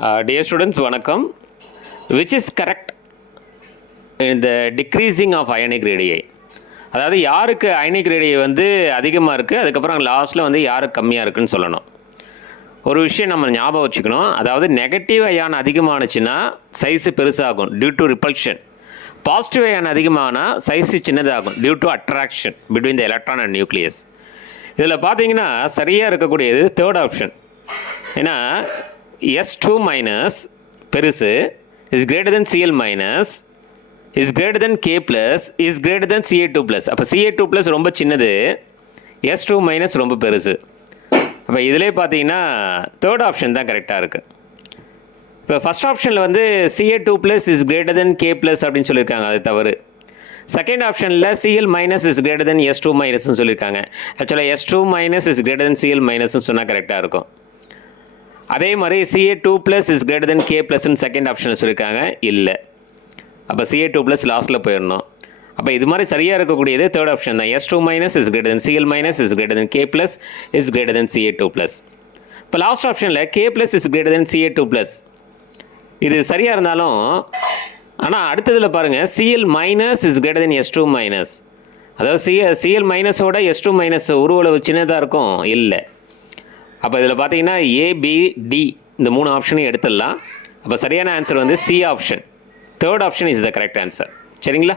Dear students, வணக்கம். Which is correct in the decreasing of ionic radii? அதாவது யாருக்கு ionic ரேடியை வந்து அதிகமாக இருக்குது, அதுக்கப்புறம் லாஸ்ட்டில் வந்து யாருக்கு கம்மியாக இருக்குன்னு சொல்லணும். ஒரு விஷயம் நம்ம ஞாபகம் வச்சுக்கணும். அதாவது நெகட்டிவ் அயான் அதிகமானுச்சுன்னா சைஸு பெருசாகும் due to repulsion. Positive ion அதிகமானால் சைஸு சின்னதாகும் due to attraction between the electron and nucleus. இதில் பார்த்தீங்கன்னா சரியாக இருக்கக்கூடியது தேர்ட் ஆப்ஷன். ஏன்னா S2 மைனஸ் பெருசு is greater than Cl minus is greater than K plus is greater then Ca2 plus. அப்போ Ca2 plus ரொம்ப சின்னது, S2 மைனஸ் ரொம்ப பெருசு. அப்போ இதிலே பார்த்தீங்கன்னா தேர்ட் ஆப்ஷன் தான் கரெக்டாக இருக்குது. இப்போ ஃபஸ்ட் ஆப்ஷனில் வந்து Ca2 plus is greater than K plus அப்படின்னு சொல்லியிருக்காங்க, அது தவறு. செகண்ட் ஆப்ஷனில் Cl minus is greater than S2 மைனஸ்னு சொல்லியிருக்காங்க. ஆக்சுவலாக S2 minus is greater than Cl மைனஸ்னு சொன்னால் கரெக்டாக இருக்கும். அதே மாதிரி Ca2 plus is greater than K ப்ளஸ்ன்னு செகண்ட் ஆப்ஷனில் சொல்லியிருக்காங்க, இல்லை. அப்போ Ca2 ப்ளஸ் லாஸ்ட்டில் போயிடணும். அப்போ இது மாதிரி சரியாக இருக்கக்கூடியது தேர்ட் ஆப்ஷன் தான். S2 minus is greater than Cl minus is greater than K plus is greater then Ca2 plus. இப்போ லாஸ்ட் ஆப்ஷனில் K plus is greater then Ca2 plus, இது சரியாக இருந்தாலும் ஆனால் அடுத்ததில் பாருங்கள் Cl minus is greater than S2 minus. அதாவது Cl மைனஸோட S2 minus உருவளவு சின்னதாக இருக்கும், இல்லை. அப்போ இதில் பார்த்தீங்கன்னா ABD இந்த மூணு ஆப்ஷனையும் எடுத்துடலாம். அப்போ சரியான ஆன்சர் வந்து C option. Third option is the correct answer. சரிங்களா?